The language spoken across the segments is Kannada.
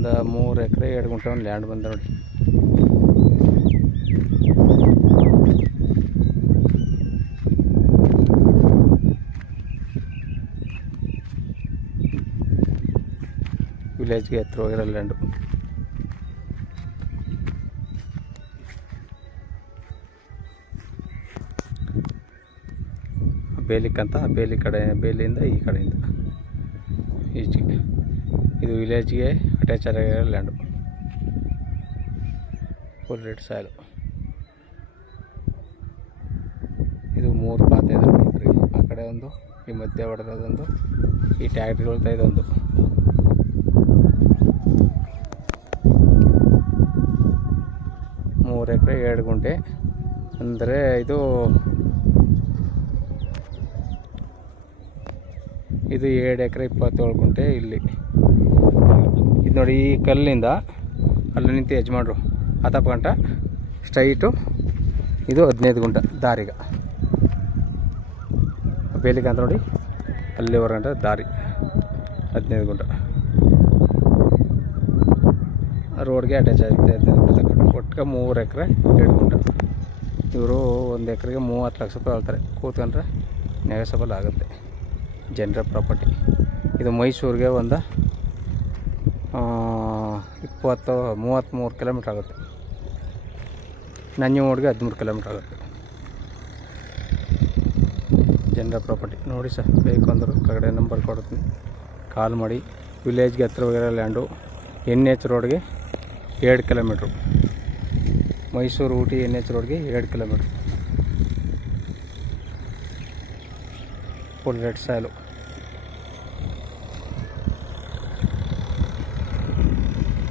ಒಂದು 3 ಎಕರೆ 2 ಗುಂಟೆ ಒಂದು ಲ್ಯಾಂಡ್ ಬಂದ ನೋಡಿ. ವಿಲೇಜ್ಗೆ ಹತ್ರ ಹೋಗಿರೋ ಲ್ಯಾಂಡು. ಬೇಲಿಕ್ಕಂತ ಬೇಲಿ ಕಡೆ, ಬೇಲಿಯಿಂದ ಈ ಕಡೆಯಿಂದ ಈಚೆಗೆ. ಇದು ವಿಲೇಜ್ಗೆ ಅಟ್ಯಾಚ್ ಆಗಿರೋ ಲ್ಯಾಂಡು. Full red soil. ಇದು 3 ಪಾತೆ ಇದೆ ರೈತರಿಗೆ. ಆ ಕಡೆ ಒಂದು, ಈ ಮಧ್ಯೆ ಹೊಡೆದೊಂದು, ಈ ಟ್ಯಾಕ್ಟ್ರಿಗಳ್ತಾ ಇದೊಂದು. ಮೂರು ಎಕರೆ 2 ಗುಂಟೆ ಅಂದರೆ ಇದು 7 ಎಕರೆ 27 ಗುಂಟೆ. ಇಲ್ಲಿ ಇದು ನೋಡಿ, ಈ ಕಲ್ಲಿಂದ ಅಲ್ಲಿ ನಿಂತು ಯಜಮಾನ್ರು ಹತ್ತಪ್ಪ ಗಂಟ ಸ್ಟ್ರೈಟು. ಇದು 15 ಗುಂಟ ದಾರಿಗ ಬೇಲಿಗೆ ಅಂತ ನೋಡಿ, ಅಲ್ಲಿವರೆಗಂಟ ದಾರಿ 15 ಗುಂಟ ರೋಡ್ಗೆ ಅಟ್ಯಾಚ್ ಆಗುತ್ತೆ. 15 ಗುಂಟ ಒಟ್ಟಿಗೆ 3 ಎಕರೆ 2 ಗುಂಟ. ಇವರು 1 ಎಕರೆಗೆ 30 ಲಕ್ಷ ರೂಪಾಯಿ ಹೇಳ್ತಾರೆ. ಕೂತ್ಕೊಂಡ್ರೆ ನೆಗೋಸಬಲ್ ಆಗುತ್ತೆ. ಜನರ ಪ್ರಾಪರ್ಟಿ. ಇದು ಮೈಸೂರಿಗೆ ಒಂದು 33 ಕಿಲೋಮೀಟ್ರ್ ಆಗುತ್ತೆ. ನಂಜನಗೂಡಿಗೆ 13 ಕಿಲೋಮೀಟ್ರ್ ಆಗುತ್ತೆ. ಜನರ ಪ್ರಾಪರ್ಟಿ ನೋಡಿ ಸರ್. ಬೇಕು ಅಂದರು ಕಡೆ ನಂಬರ್ ಕೊಡ್ತೀನಿ, ಕಾಲ್ ಮಾಡಿ. ವಿಲೇಜ್ಗೆ ಹತ್ರ ಹೋಗಿರೋ ಲ್ಯಾಂಡು. NH ರೋಡ್ಗೆ 2 ಕಿಲೋಮೀಟ್ರು. ಮೈಸೂರು ಊಟಿ NH ರೋಡ್ಗೆ 2 ಕಿಲೋಮೀಟ್ರು. Full red soil.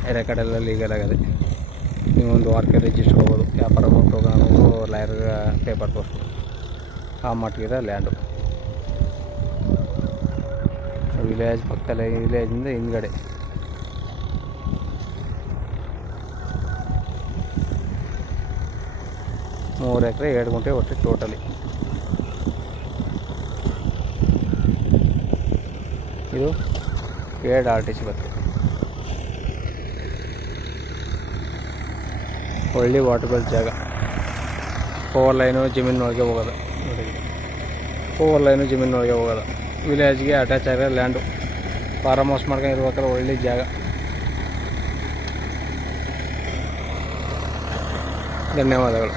ಬೇರೆ ಕಡೆಯೆಲ್ಲ ಲೀಗಲ್ ಆಗಿದೆ. ನೀವು ಒಂದು ವಾರಕ್ಕೆ ರಿಜಿಸ್ಟರ್ ಹೋಗ್ಬೋದು. ವ್ಯಾಪಾರ ಮಾಡ್ಕೊಂಡು ಲಾಯರ್ಗೆ ಪೇಪರ್ ತೋರಿಸ್ಬೋದು. ಆ ಮಟ್ಟಿಗೆ ಲ್ಯಾಂಡು. ವಿಲೇಜ್ ಪಕ್ಕದಲ್ಲೇ, ವಿಲೇಜಿಂದ ಹಿಂದ್ಗಡೆ. ಮೂರು ಎಕರೆ 2 ಗುಂಟೆ ಒಟ್ಟು ಟೋಟಲಿ. ಇದು 2 RTC ಬರ್ತದೆ. ಒಳ್ಳೆ ವಾಟರ್ ಬೆಲ್ ಜಾಗ. 4 ಲೈನು ಜಮೀನೊಳಗೆ ಹೋಗೋದು ನೋಡಿ. 4 ಲೈನು ಜಮೀನೊಳಗೆ ಹೋಗೋದು. ವಿಲೇಜ್ಗೆ ಅಟ್ಯಾಚ್ ಆಗಿರೋ ಲ್ಯಾಂಡು. ಫಾರ್ಮ್ ಹೌಸ್ ಮಾಡ್ಕೊಂಡು ಇರ್ಬೇಕಾದ್ರೆ ಒಳ್ಳೆ ಜಾಗ. ಧನ್ಯವಾದಗಳು.